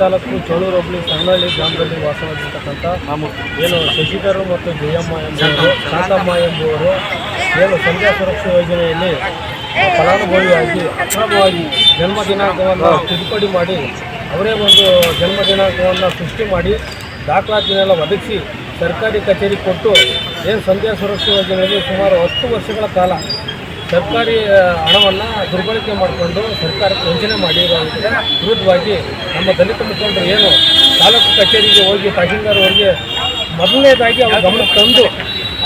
ತಾಲೂಕು ಚೋಳೂರು ಹೋಬಳಿ ಸಂಗನಹಳ್ಳಿ ಗ್ರಾಮದಲ್ಲಿ ವಾಸವಾಗಿರ್ತಕ್ಕಂಥ ಏನು ಶಶಿಧರ್ ಮತ್ತು ಜಯಮ್ಮ ಎಂಬುವರು ಶಾಂತಮ್ಮ ಎಂಬುವರು ಏನು ಸಂಧ್ಯಾ ಸುರಕ್ಷಾ ಯೋಜನೆಯಲ್ಲಿ ಫಲಾನುಭವಿಯಾಗಿ ಅಕ್ರಮವಾಗಿ ಜನ್ಮ ದಿನಾಂಕವನ್ನು ತಿದ್ದುಪಡಿ ಮಾಡಿ ಅವರೇ ಒಂದು ಜನ್ಮ ದಿನಾಂಕವನ್ನು ಸೃಷ್ಟಿ ಮಾಡಿ ದಾಖಲಾತಿನೆಲ್ಲ ಒದಗಿಸಿ ಸರ್ಕಾರಿ ಕಚೇರಿ ಕೊಟ್ಟು ಏನು ಸಂಧ್ಯಾ ಸುರಕ್ಷಾ ಯೋಜನೆಯಲ್ಲಿ ಸುಮಾರು 10 ವರ್ಷಗಳ ಕಾಲ ಸರ್ಕಾರಿ ಹಣವನ್ನು ದುರ್ಬಳಕೆ ಮಾಡಿಕೊಂಡು ಸರ್ಕಾರಕ್ಕೆ ವಂಚನೆ ಮಾಡಿರೋದಕ್ಕೆ ವಿರುದ್ಧವಾಗಿ ನಮ್ಮ ದಲಿತ ಮುಖಂಡರು ಏನು ತಾಲೂಕು ಕಚೇರಿಗೆ ಹೋಗಿ ತಹಶೀಲ್ದಾರ್ ಅವರಿಗೆ ಮೊದಲನೇದಾಗಿ ಅವ್ರ ಗಮನಕ್ಕೆ ತಂದು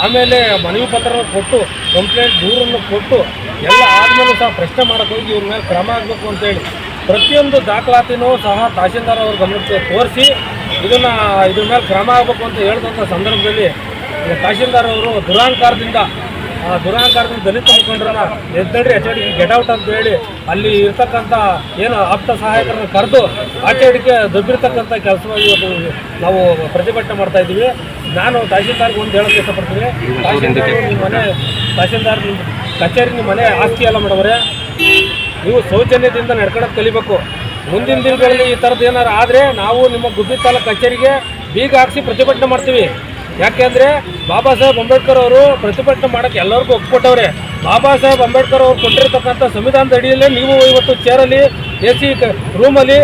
ಆಮೇಲೆ ಮನವಿ ಪತ್ರ ಕೊಟ್ಟು ಕಂಪ್ಲೇಂಟ್ ದೂರನ್ನು ಕೊಟ್ಟು ಎಲ್ಲ ಆದಮೇಲೂ ಸಹ ಪ್ರಶ್ನೆ ಮಾಡೋಕ್ಕೆ ಹೋಗಿ ಇವ್ರ ಮೇಲೆ ಕ್ರಮ ಆಗಬೇಕು ಅಂತೇಳಿ ಪ್ರತಿಯೊಂದು ದಾಖಲಾತಿನೂ ಸಹ ತಹಶೀಲ್ದಾರ್ ಅವ್ರ ಗಮನಕ್ಕೆ ತೋರಿಸಿ ಇದ್ರ ಮೇಲೆ ಕ್ರಮ ಆಗಬೇಕು ಅಂತ ಹೇಳಿದಂಥ ಸಂದರ್ಭದಲ್ಲಿ ತಹಶೀಲ್ದಾರ್ ಅವರು ದುರಾಂಕಾರದಿಂದ ದಲಿತ ಮುಖಂಡರನ್ನ ಎದ್ದಡಿ HOD ಗೆಟ್ ಔಟ್ ಅಂತ ಹೇಳಿ ಅಲ್ಲಿ ಇರ್ತಕ್ಕಂಥ ಏನು ಆಪ್ತ ಸಹಾಯಕರನ್ನು ಕರೆದು HODಗೆ ದಬ್ಬಿರ್ತಕ್ಕಂಥ ಕೆಲಸವಾಗಿ ನಾವು ಪ್ರತಿಭಟನೆ ಮಾಡ್ತಾ ಇದ್ದೀವಿ. ನಾನು ತಹಶೀಲ್ದಾರ್ಗೆ ಒಂದು ಹೇಳೋಕ್ಕೆ ಇಷ್ಟಪಡ್ತೀನಿ. ತಹಶೀಲ್ದಾರ್ ಕಚೇರಿ ನಿಮ್ಮ ಮನೆ ಆಸ್ತಿ ಅಲ್ಲ ಮೇಡಮ್ರೆ, ನೀವು ಸೌಜನ್ಯದಿಂದ ನಡ್ಕೊಳಕ್ಕೆ ಕಲಿಬೇಕು. ಮುಂದಿನ ದಿನಗಳಲ್ಲಿ ಈ ಥರದ್ದು ಏನಾರು ಆದರೆ ನಾವು ನಿಮ್ಮ ಗುಬ್ಬಿ ತಾಲೂಕು ಕಚೇರಿಗೆ ಬೀಗ ಹಾಕಿಸಿ ಪ್ರತಿಭಟನೆ ಮಾಡ್ತೀವಿ. ಯಾಕೆಂದರೆ ಬಾಬಾ ಸಾಹೇಬ್ ಅಂಬೇಡ್ಕರ್ ಅವರು ಪ್ರತಿಭಟನೆ ಮಾಡೋಕ್ಕೆ ಎಲ್ಲರಿಗೂ ಒಪ್ಪಿಕೊಟ್ಟವ್ರೆ. ಬಾಬಾ ಸಾಹೇಬ್ ಅಂಬೇಡ್ಕರ್ ಅವರು ಕೊಟ್ಟಿರ್ತಕ್ಕಂಥ ಸಂವಿಧಾನದ ಅಡಿಯಲ್ಲೇ ನೀವು ಇವತ್ತು ಚೇರಲ್ಲಿ AC ರೂಮಲ್ಲಿ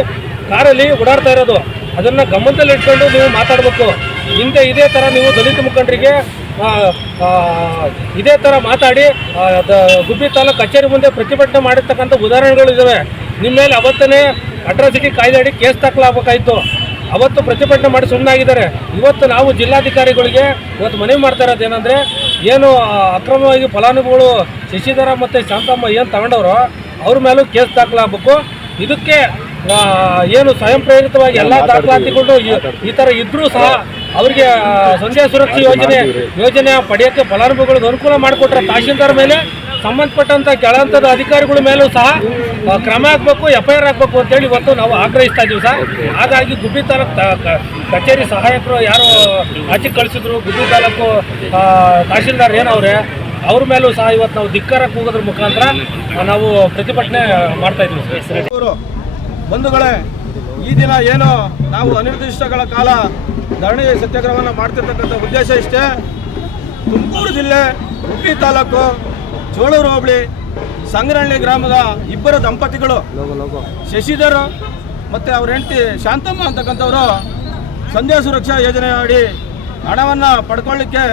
ಕಾರಲ್ಲಿ ಓಡಾಡ್ತಾ ಇರೋದು. ಅದನ್ನು ಗಮನದಲ್ಲಿ ಇಟ್ಕೊಂಡು ನೀವು ಮಾತಾಡಬೇಕು. ಹಿಂದೆ ಇದೇ ಥರ ನೀವು ದಲಿತ ಮುಖಂಡರಿಗೆ ಇದೇ ಥರ ಮಾತಾಡಿ ಗುಬ್ಬಿ ತಾಲೂಕು ಕಚೇರಿ ಮುಂದೆ ಪ್ರತಿಭಟನೆ ಮಾಡಿರ್ತಕ್ಕಂಥ ಉದಾಹರಣೆಗಳಿದ್ದಾವೆ. ನಿಮ್ಮ ಮೇಲೆ ಅವತ್ತನೇ ಅಟ್ರಾಸಿಟಿ ಕಾಯ್ದೆ ಅಡಿ ಕೇಸ್ ದಾಖಲಾಗಬೇಕಾಯಿತು. ಅವತ್ತು ಪ್ರತಿಭಟನೆ ಮಾಡಿ ಸುಮ್ಮನಾಗಿದ್ದಾರೆ. ಇವತ್ತು ನಾವು ಜಿಲ್ಲಾಧಿಕಾರಿಗಳಿಗೆ ಇವತ್ತು ಮನವಿ ಮಾಡ್ತಾ ಇರೋದು ಏನಂದರೆ, ಏನು ಅಕ್ರಮವಾಗಿ ಫಲಾನುಭವಿಗಳು ಶಶಿಧರ ಮತ್ತು ಶಾಂತಮ್ಮ ಏನು ತಗೊಂಡವರು ಅವ್ರ ಮೇಲೂ ಕೇಸ್ ದಾಖಲಾಗಬೇಕು. ಇದಕ್ಕೆ ಏನು ಸ್ವಯಂ ಪ್ರೇರಿತವಾಗಿ ಎಲ್ಲ ದಾಖಲಾತಿಗಳು ಈ ಥರ ಇದ್ದರೂ ಸಹ ಅವರಿಗೆ ಸಂಧ್ಯಾ ಸುರಕ್ಷಾ ಯೋಜನೆ ಪಡೆಯೋಕ್ಕೆ ಫಲಾನುಭವಿಗಳಿಗೆ ಅನುಕೂಲ ಮಾಡಿಕೊಟ್ರೆ ತಹಶೀಲ್ದಾರ್ ಮೇಲೆ ಸಂಬಂಧಪಟ್ಟಂಥ ಕೆಳಹಂತದ ಅಧಿಕಾರಿಗಳ ಮೇಲೂ ಸಹ ಕ್ರಮ ಆಗಬೇಕು, FIR ಆಗಬೇಕು ಅಂತೇಳಿ ಇವತ್ತು ನಾವು ಆಗ್ರಹಿಸ್ತಾ ಇದ್ದೀವಿ ಸರ್. ಹಾಗಾಗಿ ಗುಬ್ಬಿ ತಾಲೂಕು ಕಚೇರಿ ಸಹಾಯಕರು ಯಾರು ಆಚೆ ಕಳಿಸಿದ್ರು, ಗುಬ್ಬಿ ತಾಲೂಕು ತಹಶೀಲ್ದಾರ್ ಏನವ್ರೆ ಅವ್ರ ಮೇಲೂ ಸಹ ಇವತ್ತು ನಾವು ಧಿಕ್ಕಾರಕ್ಕೆ ಹೋಗೋದ್ರ ಮುಖಾಂತರ ನಾವು ಪ್ರತಿಭಟನೆ ಮಾಡ್ತಾ ಇದ್ದೀವಿ ಸರ್. ಬಂಧುಗಳೇ, ಈ ದಿನ ಏನು ನಾವು ಅನಿರ್ದಿಷ್ಟಗಳ ಕಾಲ ಧರಣಿ ಸತ್ಯಾಗ್ರಹವನ್ನು ಮಾಡ್ತಿರ್ತಕ್ಕಂಥ ಉದ್ದೇಶ ಇಷ್ಟೇ. ತುಮಕೂರು ಜಿಲ್ಲೆ ಗುಬ್ಬಿ ತಾಲೂಕು ಚೋಳೂರು ಹೋಬಳಿ ಸಂಗನಹಳ್ಳಿ ಗ್ರಾಮದ ಇಬ್ಬರು ದಂಪತಿಗಳು ಶಶಿಧರ್ ಮತ್ತು ಅವ್ರ ಹೆಂಡತಿ ಶಾಂತಮ್ಮ ಅಂತಕ್ಕಂಥವರು ಸಂಧ್ಯಾ ಸುರಕ್ಷಾ ಯೋಜನೆ ಅಡಿ ಹಣವನ್ನು ಪಡ್ಕೊಳ್ಳಿಕ್ಕೆ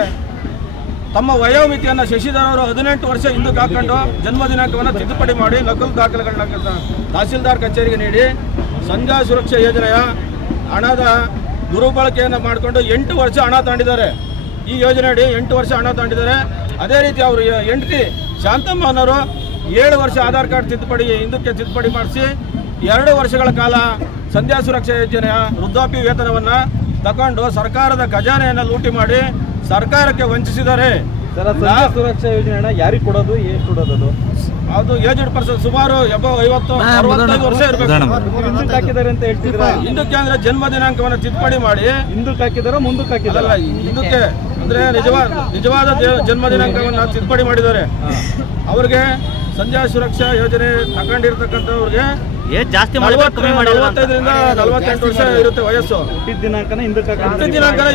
ತಮ್ಮ ವಯೋಮಿತಿಯನ್ನು ಶಶಿಧರ್ ಅವರು 18 ವರ್ಷ ಹಿಂದಕ್ಕೆ ಹಾಕೊಂಡು ಜನ್ಮ ದಿನಾಂಕವನ್ನು ತಿದ್ದುಪಡಿ ಮಾಡಿ ನಕಲು ದಾಖಲೆಗಳನ್ನ ತಹಸೀಲ್ದಾರ್ ಕಚೇರಿಗೆ ನೀಡಿ ಸಂಧ್ಯಾ ಸುರಕ್ಷಾ ಯೋಜನೆಯ ಹಣದ ದುರ್ಬಳಕೆಯನ್ನು ಮಾಡಿಕೊಂಡು 8 ವರ್ಷ ಹಣ ತಗೊಂಡಿದ್ದಾರೆ. ಈ ಯೋಜನೆ ಅಡಿ 8 ವರ್ಷ ಹಣ ತಗೊಂಡಿದ್ದಾರೆ. ಅದೇ ರೀತಿ ಅವರು ಹೆಂಡತಿ ಶಾಂತಮ್ಮ ಅನ್ನೋರು 7 ವರ್ಷ ಆಧಾರ್ ಕಾರ್ಡ್ ಹಿಂದಕ್ಕೆ ತಿದ್ದುಪಡಿ ಮಾಡಿಸಿ 2 ವರ್ಷಗಳ ಕಾಲ ಸಂಧ್ಯಾ ಸುರಕ್ಷಾ ಯೋಜನೆಯ ವೃದ್ಧಾಪ್ಯ ವೇತನವನ್ನು ತಗೊಂಡು ಸರ್ಕಾರದ ಖಜಾನೆಯನ್ನು ಲೂಟಿ ಮಾಡಿ ಸರ್ಕಾರಕ್ಕೆ ವಂಚಿಸಿದ್ದಾರೆ. ಸುರಕ್ಷಾ ಯೋಜನೆ ಯಾರಿಗೆ ಕೊಡೋದು, ಏನು ಕೊಡೋದು? ಅದು ಏಜ್ಡ್ ಪರ್ಸನ್ ಸುಮಾರು 50-65 ವರ್ಷ ಇರಬೇಕು. ಹಿಂದಕ್ಕೆ ಹಾಕಿದ್ದಾರೆ ಅಂತ ಹೇಳ್ತಿದ್ರ? ಹಿಂದಕ್ಕೆ ಅಂದ್ರೆ ಜನ್ಮ ದಿನಾಂಕವನ್ನು ತಿದ್ದುಪಡಿ ಮಾಡಿ ಹಿಂದಕ್ಕೆ ಹಾಕಿದಾರ ಮುಂದಕ್ಕೆ ಹಾಕಿದಾರ? ಹಿಂದಕ್ಕೆ ಅಂದ್ರೆ ನಿಜವಾದ ಜನ್ಮ ದಿನಾಂಕವನ್ನು ತಿದ್ದುಪಡಿ ಮಾಡಿದ್ದಾರೆ. ಅವ್ರಿಗೆ ಸಂಧ್ಯಾ ಸುರಕ್ಷಾ ಯೋಜನೆ ತಗೊಂಡಿರ್ತಕ್ಕಂಥವ್ರಿಗೆ ಜಾಸ್ತಿ 45ರಿಂದ 48 ವರ್ಷ ಇರುತ್ತೆ ವಯಸ್ಸು. ಹುಟ್ಟಿದ ದಿನಾಂಕನ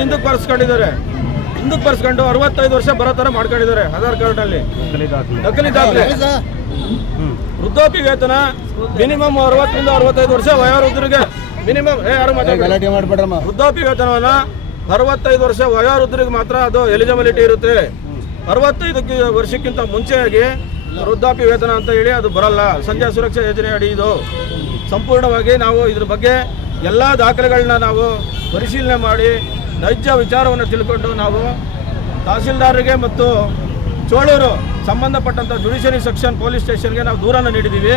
ಹಿಂದಕ್ಕೆ ಬರ್ಸ್ಕೊಂಡಿದ್ದಾರೆ. ಹಿಂದಕ್ಕೆ ಬರ್ಸ್ಕೊಂಡು 65 ವರ್ಷ ಬರೋ ಥರ ಮಾಡ್ಕೊಂಡಿದ್ದಾರೆ ಆಧಾರ್ ಕಾರ್ಡ್ನಲ್ಲಿ ನಕಲಿ ದಾಖಲೆ. ವೃದ್ಧಾಪ್ಯ ವೇತನ ಮಿನಿಮಮ್ 60ರಿಂದ 65 ವರ್ಷ ವಯೋವೃದ್ಧರಿಗೆ ಮಿನಿಮಮ್ ವೃದ್ಧಾಪ್ಯ ವೇತನವನ್ನು 65 ವರ್ಷ ವಯೋವೃದ್ಧರಿಗೆ ಮಾತ್ರ ಅದು ಎಲಿಜಿಬಿಲಿಟಿ ಇರುತ್ತೆ. 65 ವರ್ಷಕ್ಕಿಂತ ಮುಂಚೆಯಾಗಿ ವೃದ್ಧಾಪ್ಯ ವೇತನ ಅಂತ ಹೇಳಿ ಅದು ಬರಲ್ಲ. ಸಂಧ್ಯಾ ಸುರಕ್ಷಾ ಯೋಜನೆ ಅಡಿ ಇದು ಸಂಪೂರ್ಣವಾಗಿ ನಾವು ಇದ್ರ ಬಗ್ಗೆ ಎಲ್ಲ ದಾಖಲೆಗಳನ್ನ ನಾವು ಪರಿಶೀಲನೆ ಮಾಡಿ ನೈಜ ವಿಚಾರವನ್ನು ತಿಳ್ಕೊಂಡು ನಾವು ತಹಸೀಲ್ದಾರರಿಗೆ ಮತ್ತು ಚೋಳೂರು ಸಂಬಂಧಪಟ್ಟಂಥ ಜುಡಿಷಿಯರಿ ಸೆಕ್ಷನ್ ಪೊಲೀಸ್ ಸ್ಟೇಷನ್ಗೆ ನಾವು ದೂರನ್ನು ನೀಡಿದ್ದೀವಿ.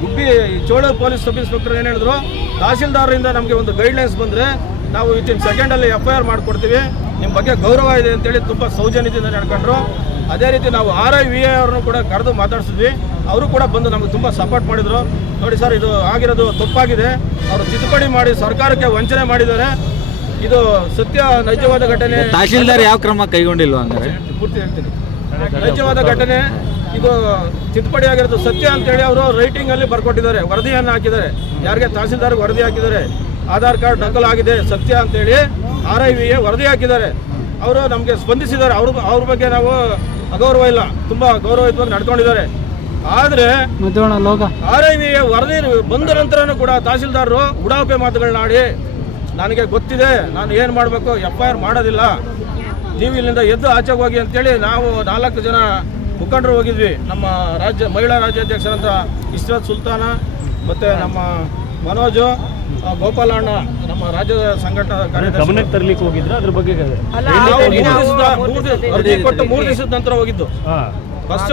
ಗುಬ್ಬಿ ಚೋಳೂರು ಪೊಲೀಸ್ ಸಬ್ ಇನ್ಸ್ಪೆಕ್ಟರ್ ಏನು ಹೇಳಿದ್ರು, ತಹಸೀಲ್ದಾರರಿಂದ ನಮಗೆ ಒಂದು ಗೈಡ್ಲೈನ್ಸ್ ಬಂದರೆ ನಾವು ವಿತಿನ್ ಸೆಕೆಂಡಲ್ಲಿ FIR ಮಾಡಿಕೊಡ್ತೀವಿ, ನಿಮ್ಮ ಬಗ್ಗೆ ಗೌರವ ಇದೆ ಅಂತೇಳಿ ತುಂಬ ಸೌಜನ್ಯದಿಂದ ನಡ್ಕೊಂಡ್ರು. ಅದೇ ರೀತಿ ನಾವು RIVA ಅವ್ರನ್ನೂ ಕೂಡ ಕರೆದು ಮಾತಾಡ್ಸಿದ್ವಿ. ಅವರು ಕೂಡ ಬಂದು ನಮಗೆ ತುಂಬ ಸಪೋರ್ಟ್ ಮಾಡಿದರು. ನೋಡಿ ಸರ್, ಇದು ಆಗಿರೋದು ತಪ್ಪಾಗಿದೆ, ಅವರು ತಿದ್ದುಪಡಿ ಮಾಡಿ ಸರ್ಕಾರಕ್ಕೆ ವಂಚನೆ ಮಾಡಿದ್ದಾರೆ, ಇದು ಸತ್ಯ ನೈಜವಾದ ಘಟನೆ. ತಹಶೀಲ್ದಾರ್ ಯಾವ ಕ್ರಮ ಕೈಗೊಂಡಿಲ್ವಾ? ಅಂದರೆ ಪೂರ್ತಿ ಹೇಳ್ತೀನಿ. ನೈಜವಾದ ಘಟನೆ ಇದು ತಿದ್ದುಪಡಿ ಆಗಿರೋದು ಸತ್ಯ ಅಂತೇಳಿ ಅವರು ರೈಟಿಂಗಲ್ಲಿ ಬರ್ಕೊಟ್ಟಿದ್ದಾರೆ, ವರದಿಯನ್ನು ಹಾಕಿದ್ದಾರೆ. ಯಾರಿಗೆ ತಹಸೀಲ್ದಾರ್ಗೆ ವರದಿ ಹಾಕಿದ್ದಾರೆ, ಆಧಾರ್ ಕಾರ್ಡ್ ನಕಲಾಗಿದೆ ಸತ್ಯ ಅಂತೇಳಿ RIVಗೆ ವರದಿ ಹಾಕಿದ್ದಾರೆ. ಅವರು ನಮಗೆ ಸ್ಪಂದಿಸಿದ್ದಾರೆ. ಅವ್ರ ಬಗ್ಗೆ ನಾವು ಅಗೌರವ ಇಲ್ಲ, ತುಂಬ ಗೌರವಯುತವಾಗಿ ನಡ್ಕೊಂಡಿದ್ದಾರೆ. ಆದರೆ RIVಗೆ ವರದಿ ಬಂದ ನಂತರನೂ ಕೂಡ ತಹಸೀಲ್ದಾರರು ಉಡಾಪೆ ಮಾತುಗಳನ್ನ ಆಡಿ ನನಗೆ ಗೊತ್ತಿದೆ, ನಾನು ಏನು ಮಾಡಬೇಕು, FIR ಮಾಡೋದಿಲ್ಲ, ನೀವು ಇಲ್ಲಿಂದ ಎದ್ದು ಆಚೆಗೆ ಹೋಗಿ ಅಂತೇಳಿ ನಾವು 4 ಜನ ಮುಖಂಡರು ಹೋಗಿದ್ವಿ. ನಮ್ಮ ಮಹಿಳಾ ರಾಜ್ಯಾಧ್ಯಕ್ಷರಂತ ಇಸ್ರತ್ ಸುಲ್ತಾನ, ಮತ್ತು ನಮ್ಮ ಮನೋಜು, ಗೋಪಾಲಣ್ಣ, ನಮ್ಮ ರಾಜ್ಯದ ಸಂಘಟನಾ ಕಾರ್ಯದರ್ಶಿ. ಗಮನಕ್ಕೆ ತರಲಿಕ್ಕೆ ಹೋಗಿದ್ರೆ ಅದ್ರ ಬಗ್ಗೆ ನಾವು 3 ದಿವಸದ ವರದಿ ಕೊಟ್ಟು 3 ದಿವಸದ ನಂತರ ಹೋಗಿದ್ದು. ಫಸ್ಟ್